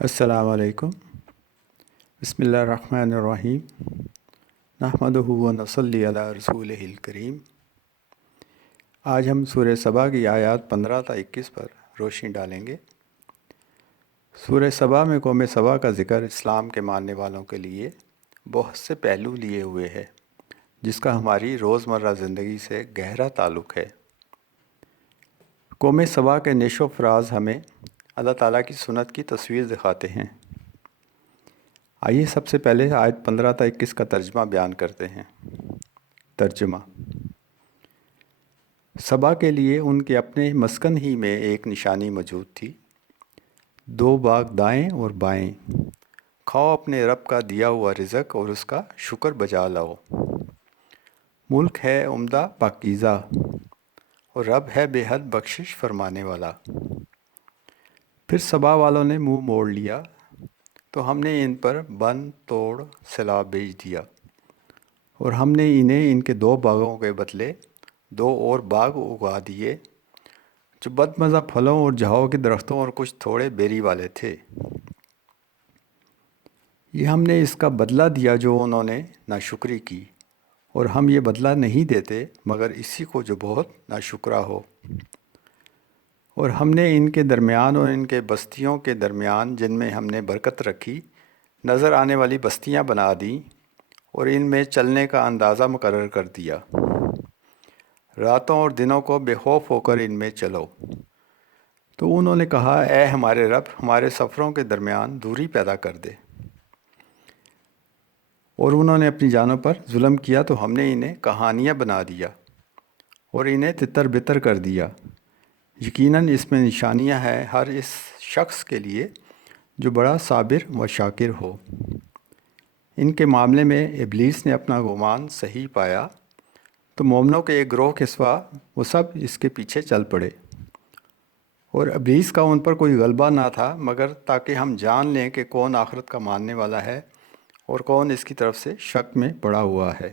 السلام علیکم۔ بسم اللہ الرحمن الرحیم۔ نحمدہ و نصلی علی رسولہ الکریم۔ آج ہم سورہ سبا کی آیات 15 تا 21 پر روشنی ڈالیں گے۔ سورہ سبا میں قوم سبا کا ذکر اسلام کے ماننے والوں کے لیے بہت سے پہلو لیے ہوئے ہے، جس کا ہماری روزمرہ زندگی سے گہرا تعلق ہے۔ قوم سبا کے نشو و فراز ہمیں اللہ تعالیٰ کی سنت کی تصویر دکھاتے ہیں۔ آئیے سب سے پہلے آیت 15 تا 21 کا ترجمہ بیان کرتے ہیں۔ ترجمہ: سبا کے لیے ان کے اپنے مسکن ہی میں ایک نشانی موجود تھی، دو باغ دائیں اور بائیں۔ کھاؤ اپنے رب کا دیا ہوا رزق اور اس کا شکر بجا لاؤ۔ ملک ہے عمدہ پاکیزہ اور رب ہے بے حد بخشش فرمانے والا۔ پھر سبا والوں نے منہ موڑ لیا تو ہم نے ان پر بن توڑ سیلاب بھیج دیا، اور ہم نے انہیں ان کے دو باغوں کے بدلے دو اور باغ اگا دیے جو بدمزہ پھلوں اور جھاؤ کے درختوں اور کچھ تھوڑے بیری والے تھے۔ یہ ہم نے اس کا بدلہ دیا جو انہوں نے ناشکری کی، اور ہم یہ بدلہ نہیں دیتے مگر اسی کو جو بہت ناشکرا ہو۔ اور ہم نے ان کے درمیان اور ان کے بستیوں کے درمیان جن میں ہم نے برکت رکھی نظر آنے والی بستیاں بنا دیں، اور ان میں چلنے کا اندازہ مقرر کر دیا۔ راتوں اور دنوں کو بے خوف ہو کر ان میں چلو۔ تو انہوں نے کہا، اے ہمارے رب، ہمارے سفروں کے درمیان دوری پیدا کر دے۔ اور انہوں نے اپنی جانوں پر ظلم کیا تو ہم نے انہیں کہانیاں بنا دیا اور انہیں تتر بتر کر دیا۔ یقیناً اس میں نشانیاں ہیں ہر اس شخص کے لیے جو بڑا صابر و شاکر ہو۔ ان کے معاملے میں ابلیس نے اپنا گمان صحیح پایا تو مومنوں کے ایک گروہ کے سوا وہ سب اس کے پیچھے چل پڑے، اور ابلیس کا ان پر کوئی غلبہ نہ تھا مگر تاکہ ہم جان لیں کہ کون آخرت کا ماننے والا ہے اور کون اس کی طرف سے شک میں پڑا ہوا ہے۔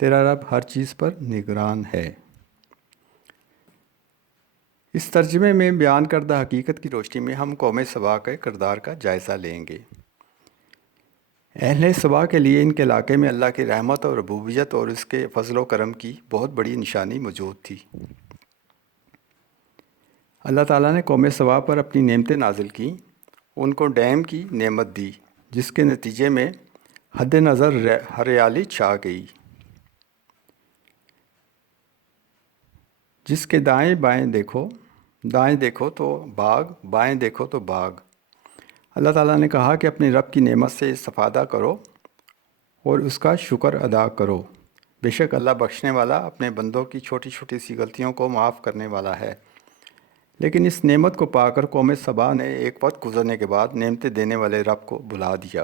تیرا رب ہر چیز پر نگران ہے۔ اس ترجمے میں بیان کردہ حقیقت کی روشنی میں ہم قوم سبا کے کردار کا جائزہ لیں گے۔ اہل سبا کے لیے ان کے علاقے میں اللہ کی رحمت اور ربوبیت اور اس کے فضل و کرم کی بہت بڑی نشانی موجود تھی۔ اللہ تعالیٰ نے قوم سبا پر اپنی نعمتیں نازل کیں، ان کو ڈیم کی نعمت دی جس کے نتیجے میں حد نظر ہریالی چھا گئی، جس کے دائیں دیکھو تو باغ، بائیں دیکھو تو باغ۔ اللہ تعالیٰ نے کہا کہ اپنے رب کی نعمت سے استفادہ کرو اور اس کا شکر ادا کرو۔ بے شک اللہ بخشنے والا، اپنے بندوں کی چھوٹی چھوٹی سی غلطیوں کو معاف کرنے والا ہے۔ لیکن اس نعمت کو پا کر قوم سبا نے ایک وقت گزرنے کے بعد نعمتیں دینے والے رب کو بھلا دیا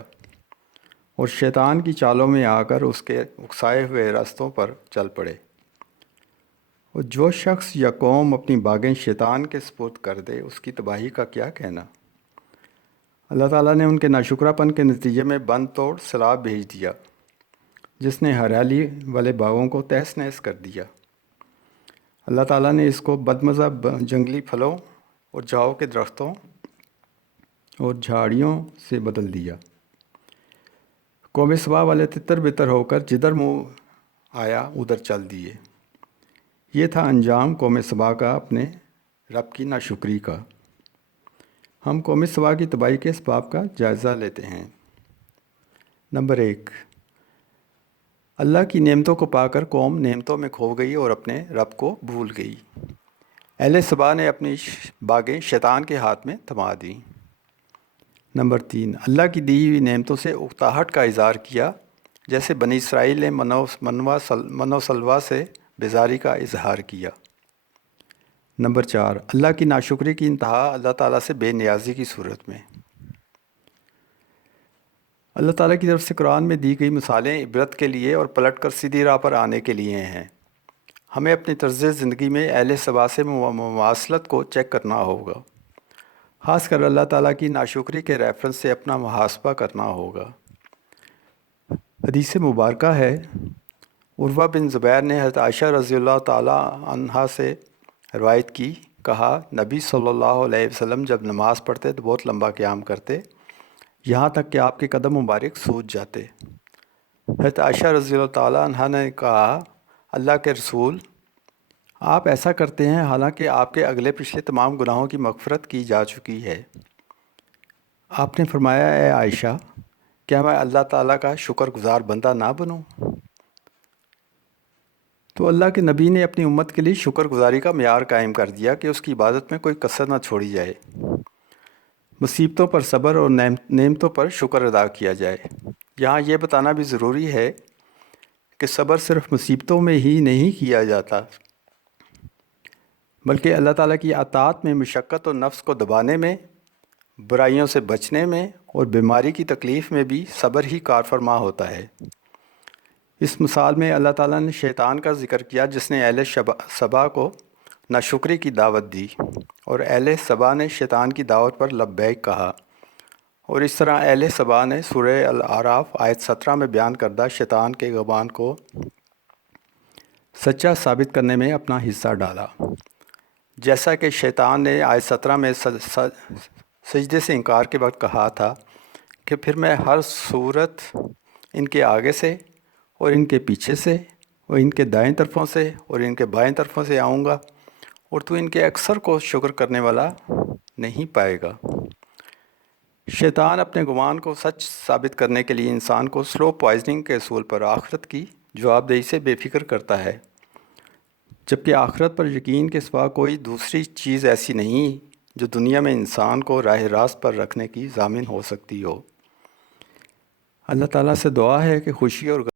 اور شیطان کی چالوں میں آ کر اس کے اکسائے ہوئے راستوں پر چل پڑے۔ اور جو شخص یا قوم اپنی باغیں شیطان کے سپرد کر دے، اس کی تباہی کا کیا کہنا۔ اللہ تعالیٰ نے ان کے ناشکرا پن کے نتیجے میں بن توڑ سیلاب بھیج دیا جس نے ہریالی والے باغوں کو تہس نہس کر دیا۔ اللہ تعالیٰ نے اس کو بدمزہ جنگلی پھلوں اور جھاؤ کے درختوں اور جھاڑیوں سے بدل دیا۔ قوم سبا والے تتر بتر ہو کر جدھر منہ آیا ادھر چل دیے۔ یہ تھا انجام قوم سبا کا اپنے رب کی ناشکری کا۔ ہم قوم سبا کی تباہی کے اسباب کا جائزہ لیتے ہیں۔ نمبر 1، اللہ کی نعمتوں کو پا کر قوم نعمتوں میں کھو گئی اور اپنے رب کو بھول گئی۔ اہل سبا نے اپنی باغیں شیطان کے ہاتھ میں تھما دیں۔ نمبر 3، اللہ کی دی ہوئی نعمتوں سے اکتاہٹ کا اظہار کیا، جیسے بنی اسرائیل نے من و سلوہ سے بیزاری کا اظہار کیا۔ نمبر 4، اللہ کی ناشکری کی انتہا اللہ تعالیٰ سے بے نیازی کی صورت میں۔ اللہ تعالیٰ کی طرف سے قرآن میں دی گئی مثالیں عبرت کے لیے اور پلٹ کر سیدھی راہ پر آنے کے لیے ہیں۔ ہمیں اپنی طرز زندگی میں اہل سبا سے مماثلت کو چیک کرنا ہوگا، خاص کر اللہ تعالیٰ کی ناشکری کے ریفرنس سے اپنا محاسبہ کرنا ہوگا۔ حدیث مبارکہ ہے، عروہ بن زبیر نے حضرت عائشہ رضی اللہ تعالیٰ عنہا سے روایت کی، کہا نبی صلی اللہ علیہ وسلم جب نماز پڑھتے تو بہت لمبا قیام کرتے، یہاں تک کہ آپ کے قدم مبارک سوج جاتے۔ حضرت عائشہ رضی اللہ تعالیٰ عنہا نے کہا اللہ کے رسول، آپ ایسا کرتے ہیں حالانکہ آپ کے اگلے پچھلے تمام گناہوں کی مغفرت کی جا چکی ہے۔ آپ نے فرمایا اے عائشہ، کیا میں اللہ تعالیٰ کا شکر گزار بندہ نہ بنوں؟ تو اللہ کے نبی نے اپنی امت کے لیے شکر گزاری کا معیار قائم کر دیا کہ اس کی عبادت میں کوئی کسر نہ چھوڑی جائے، مصیبتوں پر صبر اور نعمتوں پر شکر ادا کیا جائے۔ یہاں یہ بتانا بھی ضروری ہے کہ صبر صرف مصیبتوں میں ہی نہیں کیا جاتا، بلکہ اللہ تعالیٰ کی اطاعت میں، مشقت اور نفس کو دبانے میں، برائیوں سے بچنے میں اور بیماری کی تکلیف میں بھی صبر ہی کار فرما ہوتا ہے۔ اس مثال میں اللہ تعالیٰ نے شیطان کا ذکر کیا جس نے اہل سبا کو ناشکری کی دعوت دی، اور اہل سبا نے شیطان کی دعوت پر لبیک کہا، اور اس طرح اہل سبا نے سورہ الاعراف آیت 17 میں بیان کردہ شیطان کے گمان کو سچا ثابت کرنے میں اپنا حصہ ڈالا۔ جیسا کہ شیطان نے آیت 17 میں سجدے سے انکار کے وقت کہا تھا کہ پھر میں ہر صورت ان کے آگے سے اور ان کے پیچھے سے اور ان کے دائیں طرفوں سے اور ان کے بائیں طرفوں سے آؤں گا، اور تو ان کے اکثر کو شکر کرنے والا نہیں پائے گا۔ شیطان اپنے گمان کو سچ ثابت کرنے کے لیے انسان کو سلو پوائزننگ کے اصول پر آخرت کی جواب دہی سے بے فکر کرتا ہے، جبکہ آخرت پر یقین کے سوا کوئی دوسری چیز ایسی نہیں جو دنیا میں انسان کو راہ راست پر رکھنے کی ضامن ہو سکتی ہو۔ اللہ تعالیٰ سے دعا ہے کہ خوشی اور